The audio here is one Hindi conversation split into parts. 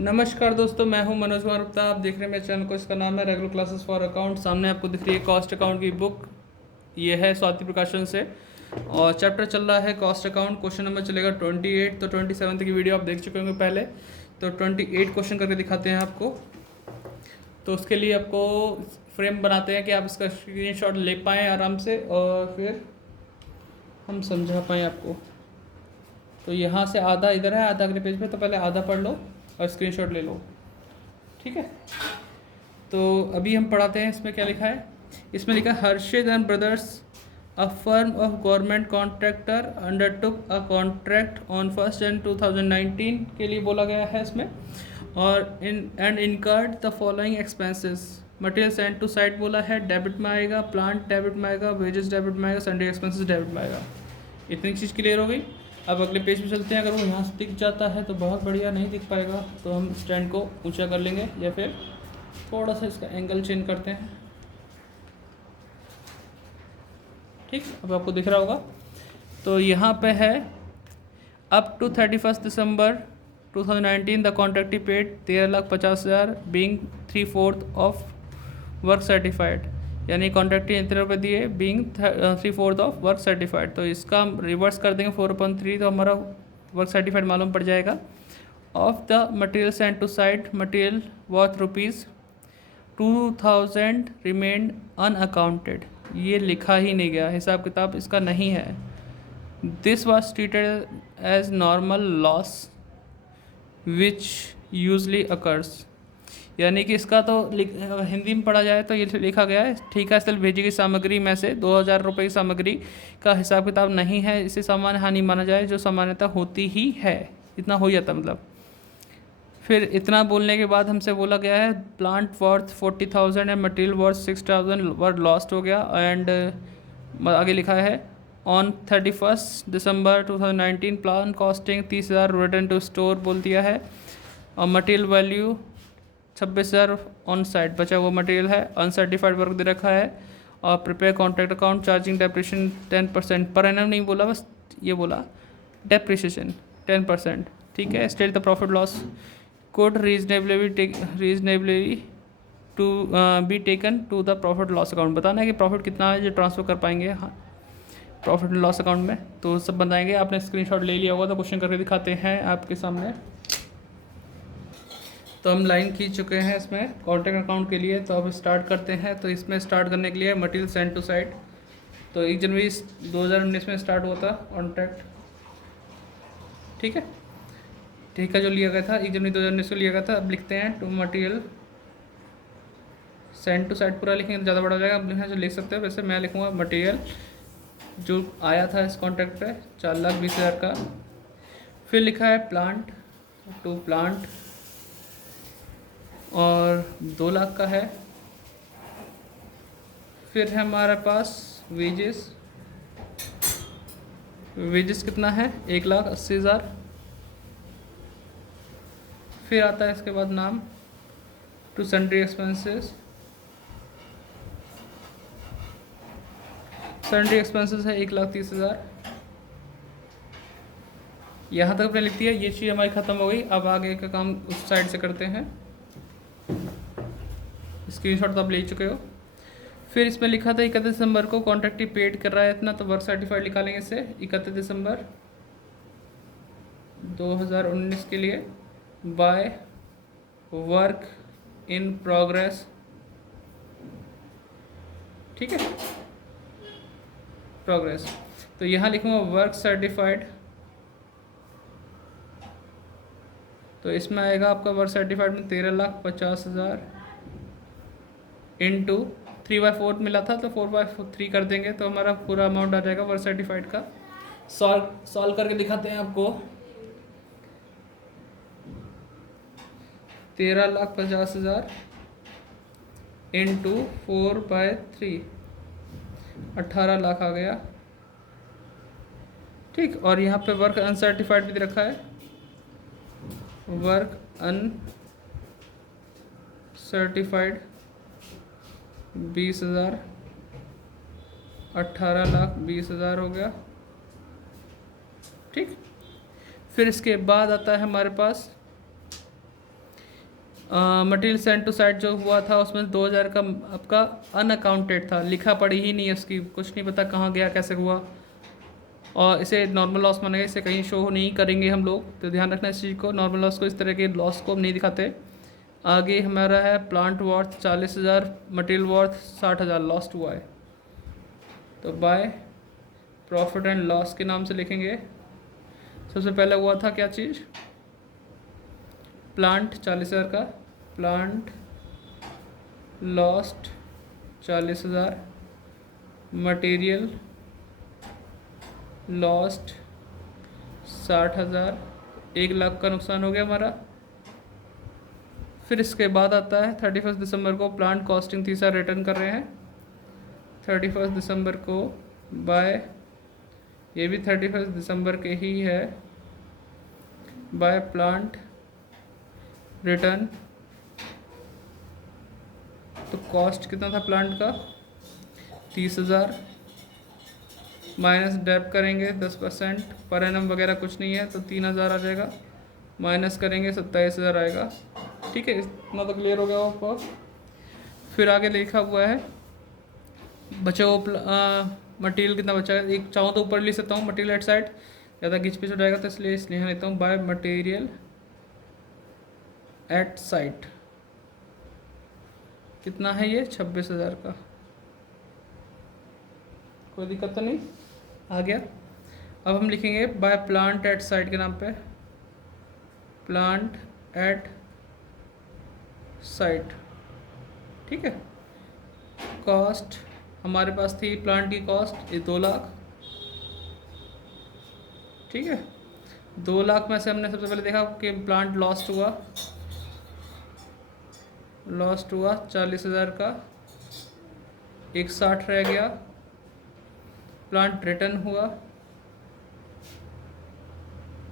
नमस्कार दोस्तों, मैं हूं मनोज कुमार गुप्ता। आप देख रहे हैं मेरे चैनल को। इसका नाम है रेगुलर क्लासेस फॉर अकाउंट। सामने आपको दिख रही है कॉस्ट अकाउंट की बुक। ये है स्वाति प्रकाशन से और चैप्टर चल रहा है कॉस्ट अकाउंट। क्वेश्चन नंबर चलेगा 28। तो 27 की वीडियो आप देख चुके होंगे पहले। तो 28 क्वेश्चन करके दिखाते हैं आपको। तो उसके लिए आपको फ्रेम बनाते हैं कि आप इसका स्क्रीनशॉट ले पाएँ आराम से और फिर हम समझा पाएँ आपको। तो यहाँ से आधा इधर है, आधा अगले पेज पे। तो पहले आधा पढ़ लो और स्क्रीनशॉट ले लो, ठीक है। तो अभी हम पढ़ाते हैं इसमें क्या लिखा है। इसमें लिखा है Harsh's and brothers a firm of government contractor undertook a contract on 1 January 2019 के लिए बोला गया है इसमें। और incurred the following expenses. Material send to site बोला है, डेबिट में आएगा। प्लांट डेबिट में आएगा। वेजेस डेबिट में आएगा। सन्डे एक्सपेंसेस डेबिट में आएगा। इतनी चीज़ क्लियर हो गई। अब अगले पेज पे चलते हैं। अगर वो यहाँ से दिख जाता है तो बहुत बढ़िया, नहीं दिख पाएगा तो हम स्टैंड को ऊंचा कर लेंगे या फिर थोड़ा सा इसका एंगल चेंज करते हैं, ठीक। अब आपको दिख रहा होगा। तो यहाँ पे है up to 31 December 2019 the contractee paid 13,50,000 being 3/4 of work certified. यानी कॉन्ट्रैक्टी इतने रुपये दिए बीइंग 3/4 ऑफ वर्क सर्टिफाइड। तो इसका हम रिवर्स कर देंगे 4/3, तो हमारा वर्क सर्टिफाइड मालूम पड़ जाएगा। Of the material send to site material worth ₹2,000 remained unaccounted. ये लिखा ही नहीं गया, हिसाब किताब इसका नहीं है। This was treated as normal loss which usually occurs. यानी कि इसका तो हिंदी में पढ़ा जाए तो ये लिखा गया है, ठीक है, स्थल भेजी गई सामग्री में से 2,000 रुपये की सामग्री का हिसाब किताब नहीं है, इसे सामान्य हानि माना जाए जो सामान्यतः होती ही है। इतना हो जाता मतलब। फिर इतना बोलने के बाद हमसे बोला गया है plant worth 40,000 and material worth 6,000 were lost हो गया। एंड आगे लिखा है on 31 December 2019 plant costing 30,000 return to store बोल दिया है। और मटेरियल वैल्यू 26,000 ऑन साइट बचा हुआ मटेरियल है। अनसर्टिफाइड वर्क दे रखा है। और prepare contract account charging depreciation 10% per annum नहीं बोला, बस ये बोला डेप्रिशिएशन 10%, ठीक है। State the profit loss could reasonably to be taken to the profit loss account। बताना है कि प्रॉफिट कितना है जो ट्रांसफ़र कर पाएंगे हाँ प्रॉफिट एंड लॉस अकाउंट में। तो सब बताएंगे। आपने स्क्रीनशॉट ले लिया होगा तो क्वेश्चन करके दिखाते हैं आपके सामने। तो हम लाइन खींच चुके हैं इसमें कॉन्ट्रैक्ट अकाउंट के लिए। तो अब स्टार्ट करते हैं। तो इसमें स्टार्ट करने के लिए मटेरियल सेंड टू साइट। तो 1 जनवरी 2019 में स्टार्ट हुआ था कॉन्ट्रैक्ट, ठीक है। ठीक है, जो लिया गया था 1 जनवरी 2019 को लिया गया था। अब लिखते हैं to material send to site. पूरा लिखेंगे तो ज़्यादा बड़ा हो जाएगा। अब लिखना जो लिख सकते हैं, वैसे मैं लिखूँगा मटेरियल जो आया था इस कॉन्ट्रैक्ट पे 4,20,000 का। फिर लिखा है प्लांट टू प्लांट और 2 लाख का है। फिर है हमारे पास वेजेस। वेजेस कितना है 1,80,000। फिर आता है इसके बाद नाम to sundry expenses. Sundry expenses है 1,30,000। यहाँ तक अपने लिख दिया। ये चीज़ हमारी ख़त्म हो गई। अब आगे का काम उस साइड से करते हैं। स्क्रीनशॉट तो आप ले चुके हो। फिर इसमें लिखा था 31 दिसंबर को कॉन्ट्रैक्टी पेड कर रहा है इतना, तो वर्क सर्टिफाइड निकालेंगे इससे 31 दिसंबर 2019 के लिए बाय वर्क इन प्रोग्रेस, ठीक है, प्रोग्रेस। तो यहाँ लिखूँगा वर्क सर्टिफाइड। तो इसमें आएगा आपका वर्क सर्टिफाइड में 13,50,000 इंटू 3/4 मिला था तो 4/3 कर देंगे तो हमारा पूरा अमाउंट आ जाएगा वर्क सर्टिफाइड का। सॉल्व करके दिखाते हैं आपको। 13,50,000 इंटू 4/3 18 लाख आ गया, ठीक। और यहाँ पे वर्क अनसर्टिफाइड भी दे रखा है। वर्क अनसर्टिफाइड 20,000 18,20,000 हो गया, ठीक। फिर इसके बाद आता है हमारे पास मटेरियल सेंड टू साइट जो हुआ था उसमें 2000 का आपका अनअकाउंटेड था, लिखा पढ़ी ही नहीं है उसकी, कुछ नहीं पता कहाँ गया कैसे हुआ, और इसे नॉर्मल लॉस मानेगा, इसे कहीं शो नहीं करेंगे हम लोग, तो ध्यान रखना इस चीज़ को, नॉर्मल लॉस को, इस तरह के लॉस को हम नहीं दिखाते। आगे हमारा है plant worth 40,000, material worth 60,000 lost हुआ है, तो बाय प्रॉफिट एंड लॉस के नाम से लिखेंगे। सबसे पहले हुआ था क्या चीज़, प्लांट 40,000 का, plant lost 40,000, material lost 60,000, 1 lakh का नुकसान हो गया हमारा। फिर इसके बाद आता है 31 दिसंबर को प्लांट कॉस्टिंग 30,000 रिटर्न कर रहे हैं, 31 दिसंबर को बाय, ये भी 31 दिसंबर के ही है, बाय प्लांट रिटर्न। तो कॉस्ट कितना था प्लांट का 30,000, माइनस डेप करेंगे 10%, पर एनम वगैरह कुछ नहीं है तो 3,000 आ जाएगा, माइनस करेंगे 27,000 आएगा। ठीक है, इतना तो क्लियर हो गया आपको। फिर आगे लिखा हुआ है बचा वो मटेरियल कितना बचा है, एक चाहूँ तो ऊपर लिख सकता हूँ मटेरियल एट साइड, ज़्यादा घिच पिच हो जाएगा तो इसलिए यहाँ लेता हूँ बाय मटेरियल एट साइट। कितना है ये 26,000 का, कोई दिक्कत तो नहीं, आ गया। अब हम लिखेंगे बाय प्लांट एट साइट के नाम पे, प्लांट एट साइट। ठीक है, कॉस्ट हमारे पास थी प्लांट की कॉस्ट 2 लाख। ठीक है, 2 लाख में से हमने सबसे पहले देखा कि प्लांट लॉस्ट हुआ 40,000 का, 160 रह गया, प्लांट रिटर्न हुआ,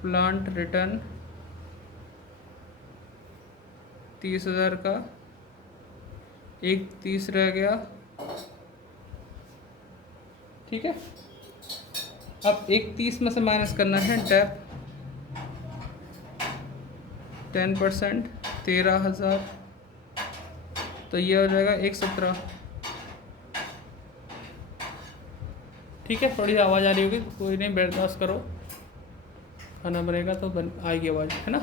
प्लांट रिटर्न 30,000 का, 130 रह गया। ठीक है, अब 130 में से माइनस करना है डेप 10%, 13,000, तो ये हो जाएगा 117। ठीक है, थोड़ी आवाज़ आ रही होगी, कोई नहीं, बर्दाश्त करो, खाना बनेगा तो आएगी आवाज़, है ना।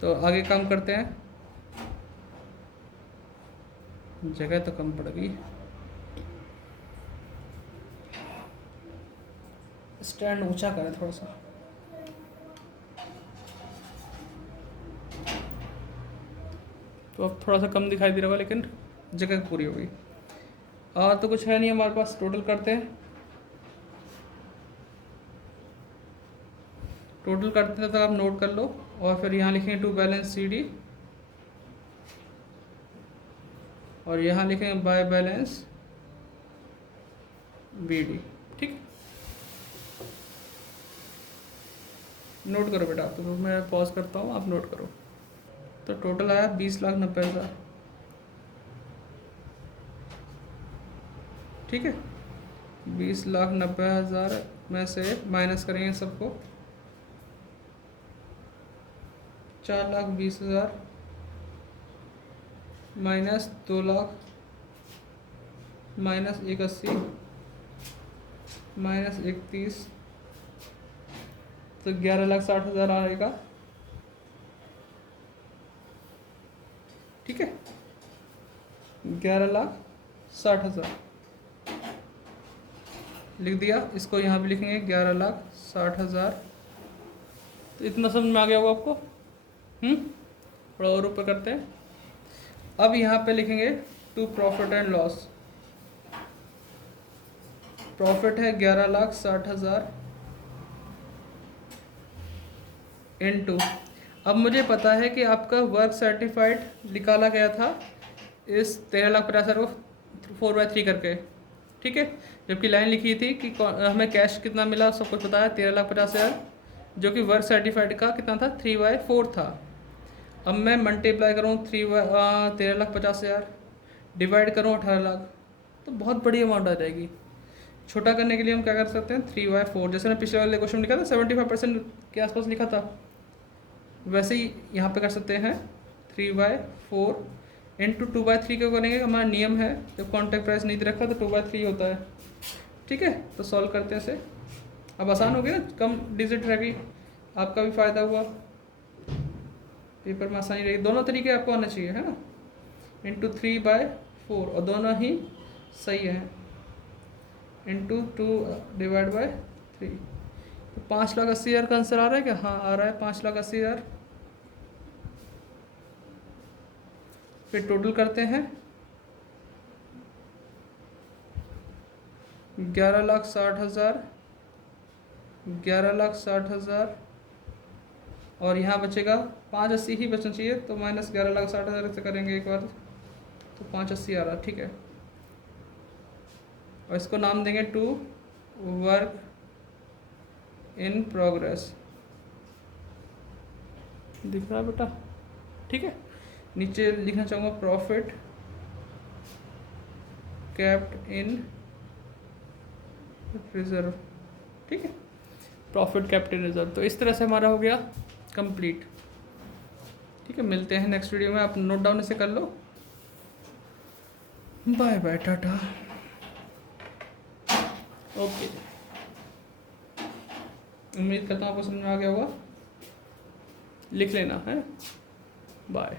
तो आगे काम करते हैं, जगह तो कम पड़ गई, स्टैंड ऊंचा करें थोड़ा सा, तो अब थोड़ा सा कम दिखाई दे रहा होगा लेकिन जगह पूरी हो गई। और तो कुछ है नहीं हमारे पास, टोटल करते हैं, टोटल करते हैं तो आप नोट कर लो, और फिर यहाँ लिखेंगे टू बैलेंस CD, और यहाँ लिखेंगे बाय बैलेंस BD। ठीक, नोट करो बेटा, तो मैं पॉज करता हूँ, आप नोट करो। तो टोटल आया 20,90,000। ठीक है, 20,90,000 में से माइनस करेंगे सबको, 4,20,000 माइनस 2 लाख माइनस 180 माइनस 31, तो 11,60,000 आएगा। ठीक है, 11,60,000 लिख दिया, इसको यहाँ भी लिखेंगे 11,60,000। तो इतना समझ में आ गया होगा आपको। थोड़ा और ऊपर करते हैं, अब यहाँ पे लिखेंगे to profit and loss. Profit है 11,60,000 इनटू, अब मुझे पता है कि आपका वर्क सर्टिफाइड निकाला गया था इस 13,50,000 को 4/3 करके। ठीक है, जबकि लाइन लिखी थी कि हमें कैश कितना मिला सब कुछ बताया 13,50,000, जो कि वर्क सर्टिफाइड का कितना था 3/4 था। अब मैं मल्टीप्लाई करूँ 13,50,000 डिवाइड करूँ 18 लाख, तो बहुत बड़ी अमाउंट आ जाएगी। छोटा करने के लिए हम क्या कर सकते हैं 3/4, जैसे मैं पिछले वाले क्वेश्चन में लिखा था 75% के आसपास लिखा था, वैसे ही यहाँ पे कर सकते हैं 3/4 इंटू 2/3 क्यों करेंगे, हमारा नियम है जब कॉन्टैक्ट प्राइस नहीं दे रखा तो 2/3 होता है। ठीक है, तो सॉल्व करते हैं इसे। अब आसान हो गया ना, कम डिजिट रह गई, आपका भी फ़ायदा हुआ, पेपर में आसानी रहेगी। दोनों तरीके आपको आना चाहिए, है ना, इंटू 3/4 और दोनों ही सही है, इंटू 2/3। तो 5,80,000 का आंसर आ रहा है क्या? हाँ आ रहा है 5,80,000। फिर टोटल करते हैं 11,60,000, 11,60,000 और यहाँ बचेगा 580 ही बचना चाहिए, तो माइनस 11,60,000 से करेंगे एक बार तो 580 आ रहा। ठीक है, और इसको नाम देंगे टू वर्क इन प्रोग्रेस। दिख रहा है बेटा? ठीक है, नीचे लिखना चाहूँगा प्रॉफिट कैप्ट इन रिजर्व। ठीक है, प्रॉफिट कैप्ट इन रिजर्व। तो इस तरह से हमारा हो गया कंप्लीट। ठीक है, मिलते हैं नेक्स्ट वीडियो में, आप नोट डाउन इसे कर लो। Bye bye, tata, okay. उम्मीद करता हूँ आपको समझ में आ गया होगा, लिख लेना है, बाय।